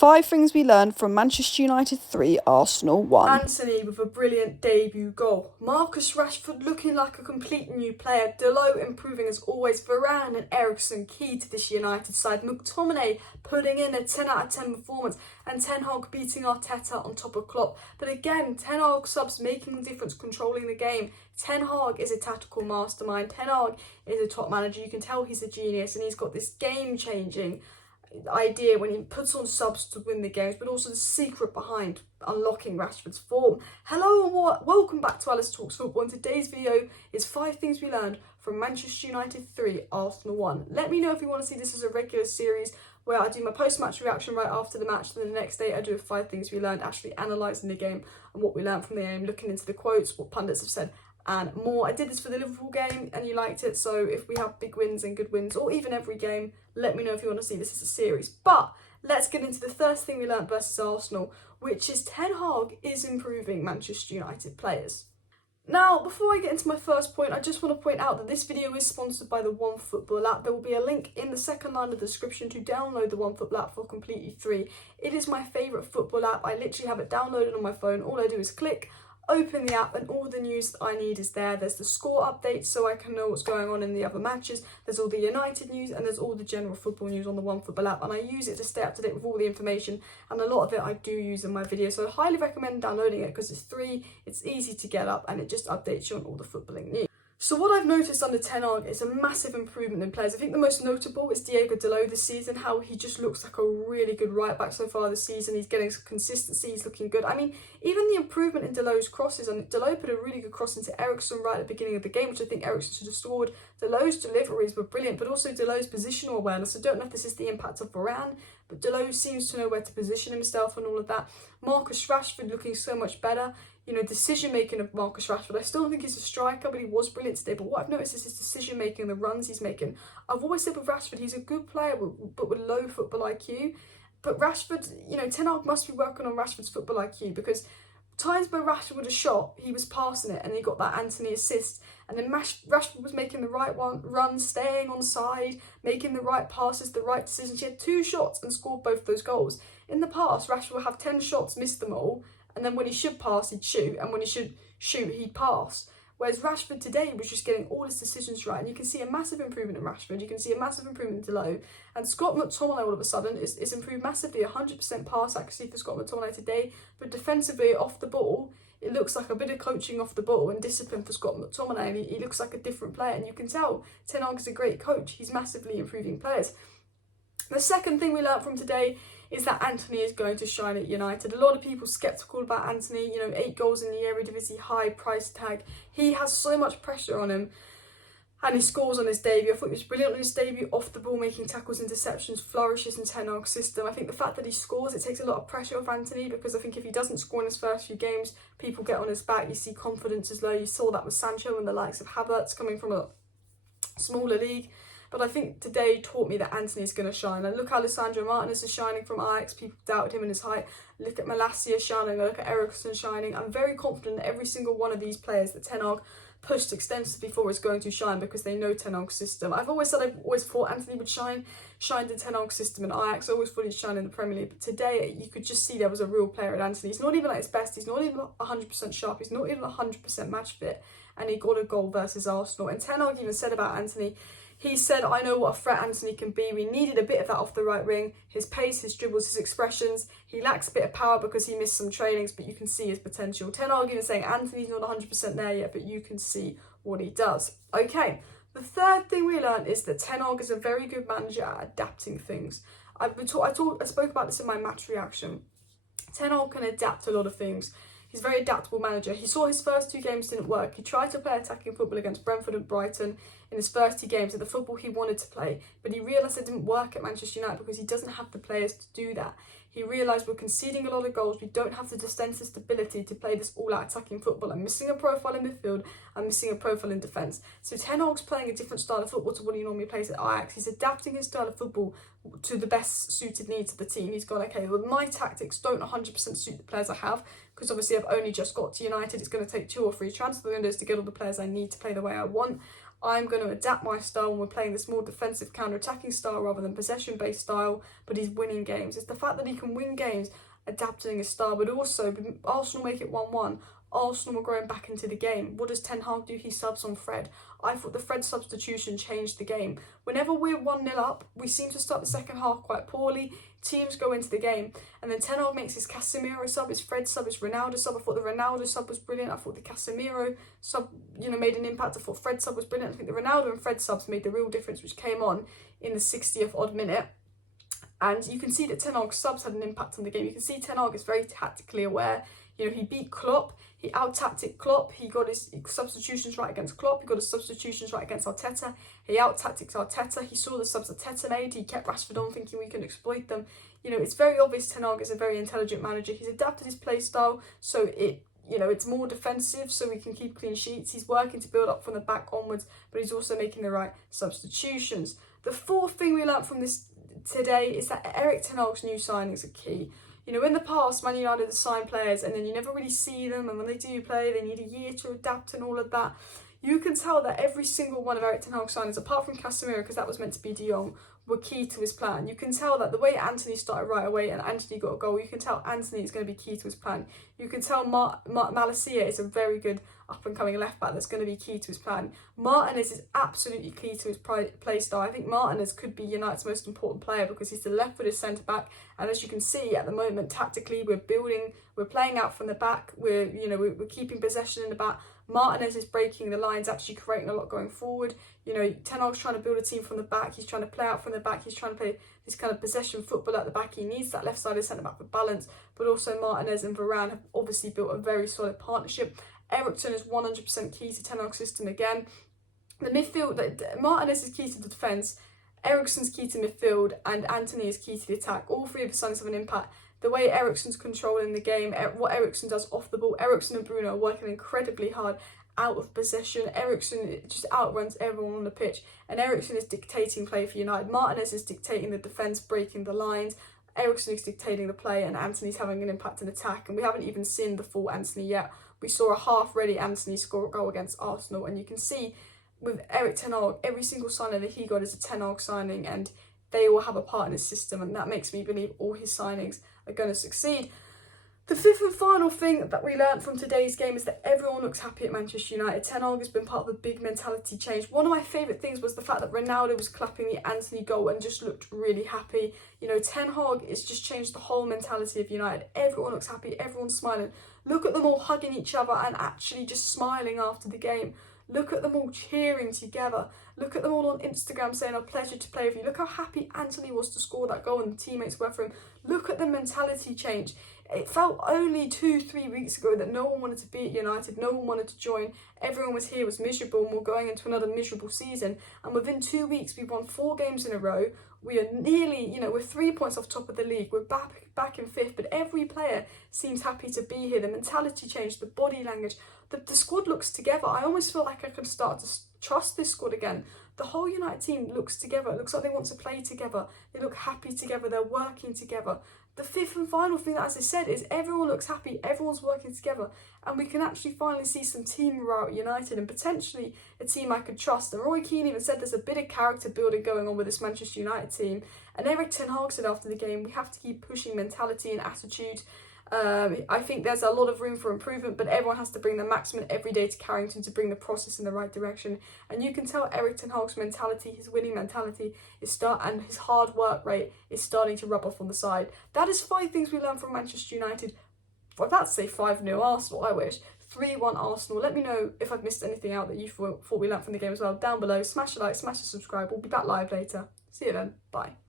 5 things we learned from Manchester United 3, Arsenal 1. Antony with a brilliant debut goal. Marcus Rashford looking like a complete new player. Dalot improving as always. Varane and Eriksen key to this United side. McTominay putting in a 10 out of 10 performance. And Ten Hag beating Arteta on top of Klopp. But again, Ten Hag subs making the difference, controlling the game. Ten Hag is a tactical mastermind. Ten Hag is a top manager. You can tell he's a genius and he's got this game-changing idea when he puts on subs to win the games, but also the secret behind unlocking Rashford's form. Hello and welcome back to Alice Talks Football, and today's video is 5 things we learned from Manchester United 3, Arsenal 1. Let me know if you want to see this as a regular series where I do my post-match reaction right after the match, then the next day I do 5 things we learned, actually analysing the game and what we learned from the game, looking into the quotes, what pundits have said, and more. I did this for the Liverpool game and you liked it, so if we have big wins and good wins, or even every game, let me know if you want to see this as a series. But let's get into the first thing we learnt versus Arsenal, which is Ten Hag is improving Manchester United players. Now, before I get into my first point, I just want to point out that this video is sponsored by the OneFootball app. There will be a link in the second line of the description to download the OneFootball app for completely free. It is my favourite football app. I literally have it downloaded on my phone. All I do is click, open the app, and all the news that I need is there. There's the score updates so I can know what's going on in the other matches. There's all the United news and there's all the general football news on the OneFootball app, and I use it to stay up to date with all the information, and a lot of it I do use in my videos, so I highly recommend downloading it because it's free, it's easy to get up, and it just updates you on all the footballing news. So what I've noticed under Ten Hag is a massive improvement in players. I think the most notable is Diogo Dalot this season, how he just looks like a really good right back so far this season. He's getting some consistency, he's looking good. I mean, even the improvement in Dalot's crosses, and Dalot put a really good cross into Eriksen right at the beginning of the game, which I think Eriksen should have scored. Dalot's deliveries were brilliant, but also Dalot's positional awareness. I don't know if this is the impact of Varane, but Dalot seems to know where to position himself and all of that. Marcus Rashford looking so much better. You know, decision-making of Marcus Rashford. I still don't think he's a striker, but he was brilliant today. But what I've noticed is his decision-making, the runs he's making. I've always said with Rashford, he's a good player, but with low football IQ. But Rashford, you know, Ten Hag must be working on Rashford's football IQ, because times where Rashford would have shot, he was passing it and he got that Antony assist. And then Rashford was making the right run, staying on side, making the right passes, the right decisions. He had 2 shots and scored both those goals. In the past, Rashford would have 10 shots, miss them all. And then when he should pass, he'd shoot. And when he should shoot, he'd pass. Whereas Rashford today was just getting all his decisions right. And you can see a massive improvement in Rashford. You can see a massive improvement in Dalot. And Scott McTominay all of a sudden is improved massively. 100% pass accuracy for Scott McTominay today. But defensively, off the ball, it looks like a bit of coaching off the ball and discipline for Scott McTominay. And he looks like a different player. And you can tell Ten Hag is a great coach. He's massively improving players. The second thing we learnt from today is that Antony is going to shine at United. A lot of people sceptical about Antony, you know, 8 goals in the Eredivisie, high price tag. He has so much pressure on him, and he scores on his debut. I thought he was brilliant on his debut, off the ball, making tackles, interceptions, flourishes in Ten Hag's system. I think the fact that he scores, it takes a lot of pressure off Antony, because I think if he doesn't score in his first few games, people get on his back. You see confidence is low. You saw that with Sancho and the likes of HAG'S coming from a smaller league. But I think today taught me that Antony is going to shine. And look how Alessandro Martinez is shining from Ajax. People doubted him and his height. Look at Malacia shining. Look at Eriksen shining. I'm very confident that every single one of these players that Ten Hag pushed extensively for is going to shine, because they know Ten Hag's system. I've always thought Antony would shine the Ten Hag system in Ajax. I always thought he'd shine in the Premier League. But today you could just see there was a real player at Antony. He's not even at his best. He's not even 100% sharp. He's not even 100% match fit. And he got a goal versus Arsenal. And Ten Hag even said about Antony, he said, I know what a threat Antony can be. We needed a bit of that off the right wing. His pace, his dribbles, his expressions. He lacks a bit of power because he missed some trainings, but you can see his potential. Ten Hag even saying Antony's not 100% there yet, but you can see what he does. Okay, the third thing we learned is that Ten Hag is a very good manager at adapting things. I spoke about this in my match reaction. Ten Hag can adapt a lot of things. He's a very adaptable manager. He saw his first 2 games didn't work. He tried to play attacking football against Brentford and Brighton in his first 2 games of the football he wanted to play, but he realised it didn't work at Manchester United because he doesn't have the players to do that. He realised we're conceding a lot of goals. We don't have the defensive stability to play this all-out attacking football. I'm missing a profile in midfield. I'm missing a profile in defence. So Ten Hag's playing a different style of football to what he normally plays at Ajax. He's adapting his style of football to the best suited needs of the team. He's gone, okay, well, my tactics don't 100% suit the players I have, because obviously I've only just got to United. It's going to take 2 or 3 transfer windows to get all the players I need to play the way I want. I'm going to adapt my style when we're playing this more defensive counter-attacking style rather than possession-based style, but he's winning games. It's the fact that he can win games adapting his style, but also Arsenal make it 1-1. Arsenal were going back into the game. What does Ten Hag do? He subs on Fred. I thought the Fred substitution changed the game. Whenever we're 1-0 up, we seem to start the second half quite poorly. Teams go into the game, and then Ten Hag makes his Casemiro sub, his Fred sub, his Ronaldo sub. I thought the Ronaldo sub was brilliant. I thought the Casemiro sub, made an impact. I thought Fred sub was brilliant. I think the Ronaldo and Fred subs made the real difference, which came on in the 60th odd minute. And you can see that Ten Hag's subs had an impact on the game. You can see Ten Hag is very tactically aware. He beat Klopp, he out-tacticked Klopp, he got his substitutions right against Klopp, he got his substitutions right against Arteta, he out-tacticked Arteta, he saw the subs Arteta made, he kept Rashford on thinking we can exploit them. It's very obvious Ten Hag is a very intelligent manager. He's adapted his play style so it's more defensive so we can keep clean sheets. He's working to build up from the back onwards, but he's also making the right substitutions. The fourth thing we learnt from this today is that Erik Ten Hag's new signings are key. In the past, Man United have signed players and then you never really see them, and when they do play, they need a year to adapt and all of that. You can tell that every single one of Erik Ten Hag's signings, apart from Casemiro, because that was meant to be De Jong, were key to his plan. You can tell that the way Antony started right away and Antony got a goal, you can tell Antony is going to be key to his plan. You can tell Malacia is a very good up-and-coming left-back that's going to be key to his plan. Martinez is absolutely key to his play style. I think Martinez could be United's most important player because he's the left-footed centre-back, and as you can see at the moment, tactically, we're playing out from the back, we're keeping possession in the back. Martinez is breaking the lines, actually creating a lot going forward. Ten Hag's trying to build a team from the back. He's trying to play out from the back. He's trying to play this kind of possession football at the back. He needs that left-sided centre-back for balance. But also Martinez and Varane have obviously built a very solid partnership. Eriksen is 100% key to Ten Hag's system again. The midfield, Martinez is key to the defence. Eriksen's key to midfield, and Antony is key to the attack. All three of the signings have an impact. The way Eriksen's controlling the game, what Eriksen does off the ball, Eriksen and Bruno are working incredibly hard out of possession. Eriksen just outruns everyone on the pitch, and Eriksen is dictating play for United. Martinez is dictating the defence, breaking the lines. Eriksen is dictating the play, and Antony's having an impact in attack. And we haven't even seen the full Antony yet. We saw a half-ready Antony score a goal against Arsenal, and you can see with Erik Ten Hag, every single signing that he got is a Ten Hag signing, and they all have a part in his system, and that makes me believe all his signings are going to succeed. The fifth and final thing that we learned from today's game is that everyone looks happy at Manchester United. Ten Hag has been part of a big mentality change. One of my favourite things was the fact that Ronaldo was clapping the Antony goal and just looked really happy. Ten Hag has just changed the whole mentality of United. Everyone looks happy, everyone's smiling. Look at them all hugging each other and actually just smiling after the game. Look at them all cheering together. Look at them all on Instagram saying, a pleasure to play with you. Look how happy Antony was to score that goal and the teammates were for him. Look at the mentality change. It felt only 2-3 weeks ago that no one wanted to be at United, no one wanted to join. Everyone was here, was miserable, and we're going into another miserable season. And within 2 weeks, we've won 4 games in a row. We are nearly, we're 3 points off top of the league. We're back in 5th, but every player seems happy to be here. The mentality changed, the body language, the squad looks together. I almost feel like I can start to trust this squad again. The whole United team looks together. It looks like they want to play together. They look happy together. They're working together. The fifth and final thing, as I said, is everyone looks happy. Everyone's working together. And we can actually finally see some team morale at United, and potentially a team I could trust. And Roy Keane even said there's a bit of character building going on with this Manchester United team. And Erik Ten Hag said after the game, we have to keep pushing mentality and attitude. I think there's a lot of room for improvement, but everyone has to bring the maximum every day to Carrington to bring the process in the right direction. And you can tell Erik Ten Hag's mentality, his winning mentality, and his hard work rate is starting to rub off on the side. That is 5 things we learned from Manchester United. I'm about to say 5-0 Arsenal, I wish. 3-1 Arsenal. Let me know if I've missed anything out that you thought we learnt from the game as well down below. Smash a like, smash a subscribe. We'll be back live later. See you then. Bye.